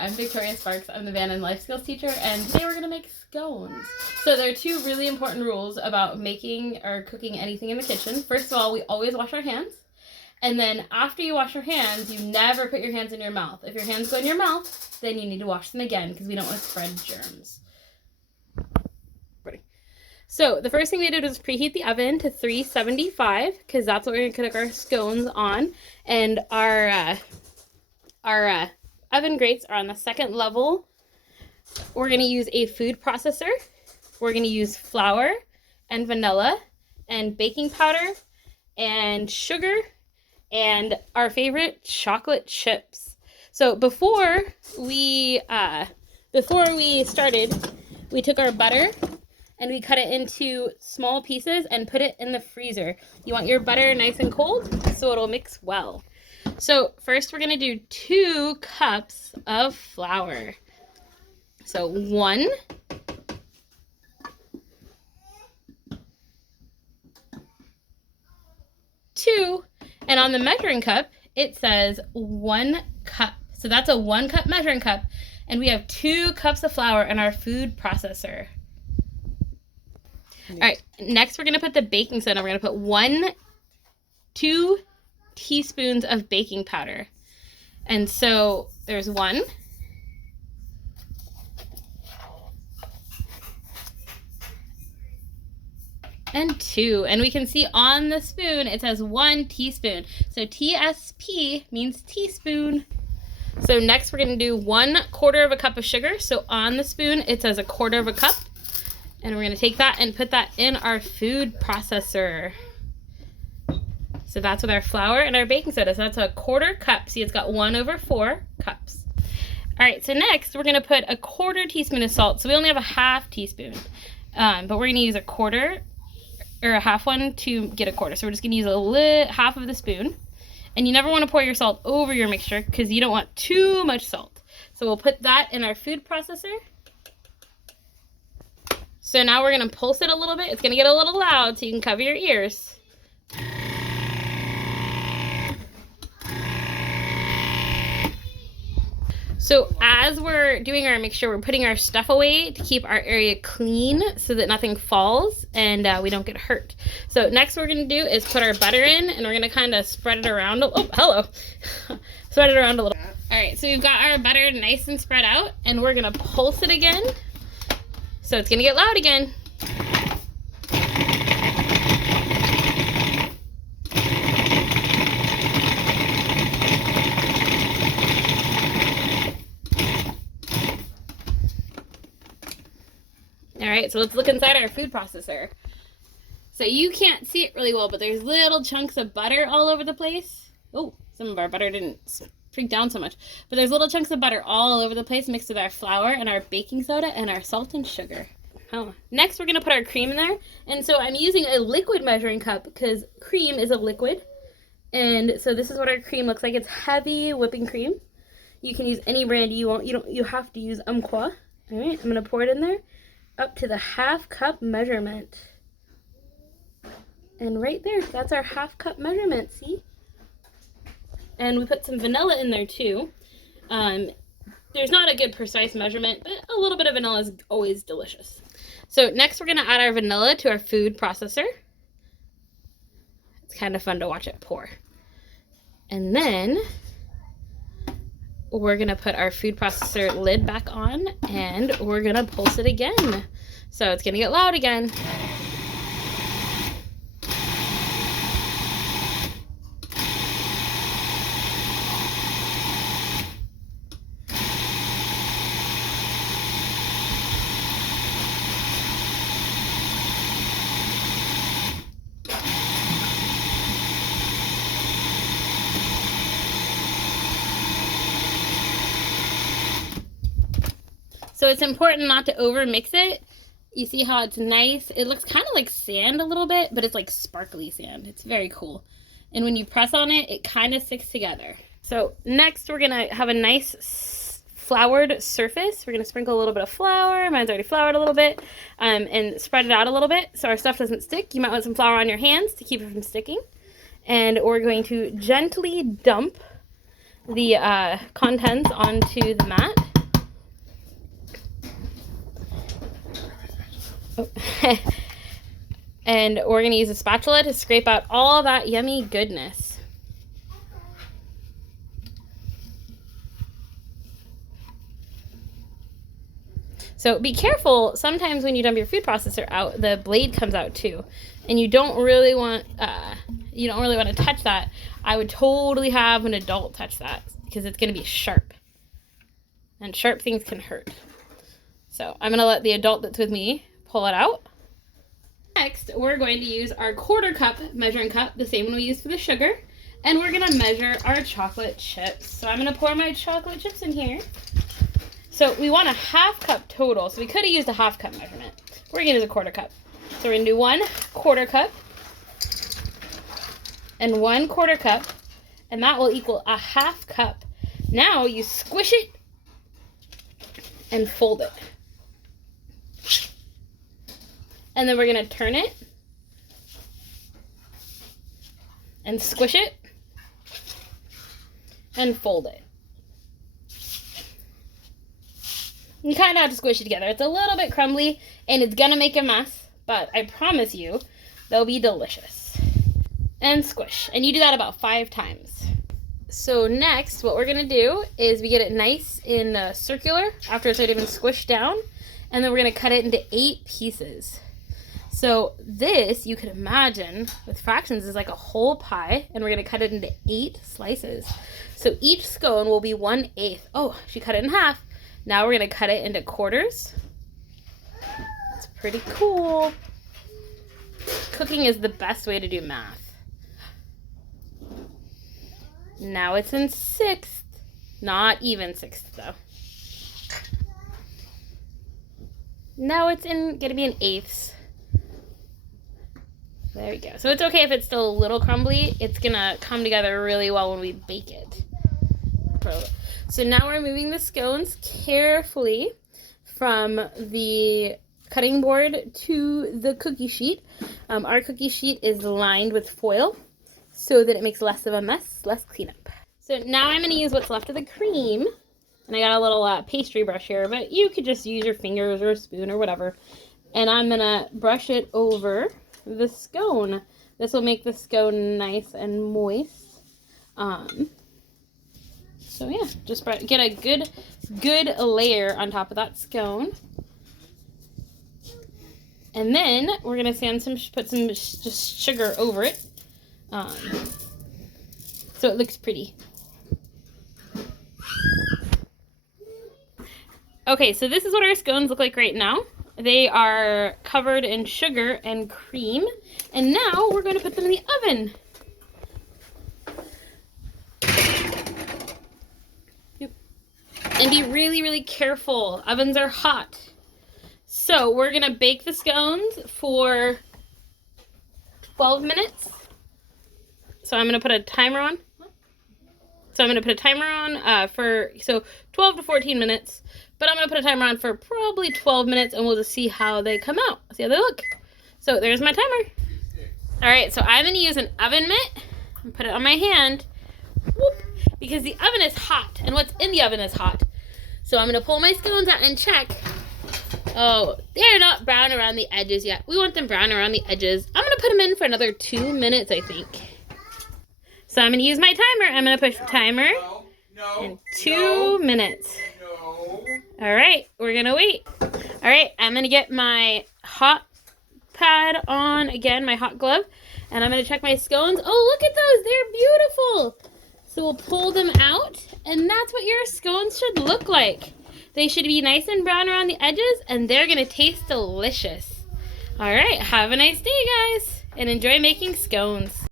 I'm Victoria Sparks. I'm the band and life skills teacher, and today we're going to make scones. So there are two really important rules about making or cooking anything in the kitchen. First of all, we always wash our hands. And then after you wash your hands, you never put your hands in your mouth. If your hands go in your mouth, then you need to wash them again because we don't want to spread germs. Ready? So the first thing we did was preheat the oven to 375 because that's what we're going to cook our scones on. And our oven grates are on the second level. We're going to use a food processor. We're going to use flour and vanilla and baking powder and sugar and our favorite chocolate chips. So before we started, we took our butter and we cut it into small pieces and put it in the freezer. You want your butter nice and cold so it'll mix well. So first we're going to do 2 cups of flour. So 1, 2, and on the measuring cup, it says 1 cup. So that's a 1 cup measuring cup, and we have 2 cups of flour in our food processor. All right, next we're going to put the baking soda. We're going to put 2 teaspoons of baking powder. And so there's 1. And 2. And we can see on the spoon it says 1 teaspoon. So TSP means teaspoon. So next we're going to do 1/4 cup of sugar. So on the spoon it says 1/4 cup. And we're going to take that and put that in our food processor. So that's with our flour and our baking soda. So that's 1/4 cup. See, it's got 1/4 cups. All right, so next we're going to put 1/4 teaspoon of salt. So we only have a 1/2 teaspoon. But we're going to use 1/4 or a 1/2 one to get 1/4. So we're just going to use half of the spoon. And you never want to pour your salt over your mixture because you don't want too much salt. So we'll put that in our food processor. So now we're going to pulse it a little bit. It's going to get a little loud so you can cover your ears. So as we're doing our mixture, we're putting our stuff away to keep our area clean so that nothing falls and we don't get hurt. So next what we're going to do is put our butter in, and we're going to kind of spread it around. Oh, hello. Spread it around a little. All right, so we've got our butter nice and spread out, and we're going to pulse it again. So it's going to get loud again. All right, so let's look inside our food processor. So you can't see it really well, but there's little chunks of butter all over the place. Oh, some of our butter didn't shrink down so much. But there's little chunks of butter all over the place mixed with our flour and our baking soda and our salt and sugar. Oh. Next, we're going to put our cream in there. And so I'm using a liquid measuring cup because cream is a liquid. And so this is what our cream looks like. It's heavy whipping cream. You can use any brand you want. You have to use Umpqua. All right, I'm going to pour it in there up to the 1/2 cup measurement. And right there, that's our 1/2 cup measurement, see? And we put some vanilla in there too. There's not a good precise measurement, but a little bit of vanilla is always delicious. So next we're going to add our vanilla to our food processor. It's kind of fun to watch it pour. And then we're going to put our food processor lid back on, and we're going to pulse it again. So it's going to get loud again. So it's important not to over mix it. You see how it's nice? It looks kind of like sand a little bit, but it's like sparkly sand. It's very cool. And when you press on it, it kind of sticks together. So next we're going to have a nice floured surface. We're going to sprinkle a little bit of flour. Mine's already floured a little bit. And spread it out a little bit so our stuff doesn't stick. You might want some flour on your hands to keep it from sticking. And we're going to gently dump the contents onto the mat. And we're going to use a spatula to scrape out all that yummy goodness. So be careful. Sometimes when you dump your food processor out, the blade comes out too, and you don't really want to touch that. I would totally have an adult touch that because it's going to be sharp, and sharp things can hurt. So I'm going to let the adult that's with me pull it out. Next, we're going to use our 1/4 cup measuring cup, the same one we used for the sugar, and we're going to measure our chocolate chips. So I'm going to pour my chocolate chips in here. So we want a 1/2 cup total, so we could have used a 1/2 cup measurement. We're going to use a 1/4 cup. So we're going to do 1/4 cup and 1/4 cup, and that will equal a 1/2 cup. Now you squish it and fold it. And then we're going to turn it and squish it and fold it. You kind of have to squish it together. It's a little bit crumbly and it's going to make a mess, but I promise you they'll be delicious. And squish. And you do that about 5 times. So next, what we're going to do is we get it nice and circular after it's already been squished down. And then we're going to cut it into 8 pieces. So this, you could imagine, with fractions, is like a whole pie. And we're going to cut it into 8 slices. So each scone will be 1/8. Oh, she cut it in half. Now we're going to cut it into quarters. It's pretty cool. Cooking is the best way to do math. Now it's in 1/6. Not even 1/6 though. Now it's going to be in 1/8. There we go. So it's okay if it's still a little crumbly. It's going to come together really well when we bake it. So now we're moving the scones carefully from the cutting board to the cookie sheet. Our cookie sheet is lined with foil so that it makes less of a mess, less cleanup. So now I'm going to use what's left of the cream. And I got a little pastry brush here, but you could just use your fingers or a spoon or whatever. And I'm going to brush it over the scone. This will make the scone nice and moist. So yeah, just get a good layer on top of that scone. And then we're gonna put some just sugar over it, so it looks pretty. Okay, so this is what our scones look like right now. They are covered in sugar and cream, and now we're going to put them in the oven. And be really, really careful. Ovens are hot. So we're going to bake the scones for 12 minutes. So I'm going to put a timer on. For 12 to 14 minutes. But I'm going to put a timer on for probably 12 minutes, and we'll just see how they come out. See how they look. So there's my timer. All right, so I'm going to use an oven mitt and put it on my hand. Whoop, because the oven is hot, and what's in the oven is hot. So I'm going to pull my scones out and check. Oh, they're not brown around the edges yet. We want them brown around the edges. I'm going to put them in for another 2 minutes, I think. So I'm going to use my timer. I'm going to push the timer in 2 minutes. All right, we're going to wait. All right, I'm going to get my hot pad on again, my hot glove, and I'm going to check my scones. Oh, look at those. They're beautiful. So we'll pull them out, and that's what your scones should look like. They should be nice and brown around the edges, and they're going to taste delicious. All right, have a nice day, guys, and enjoy making scones.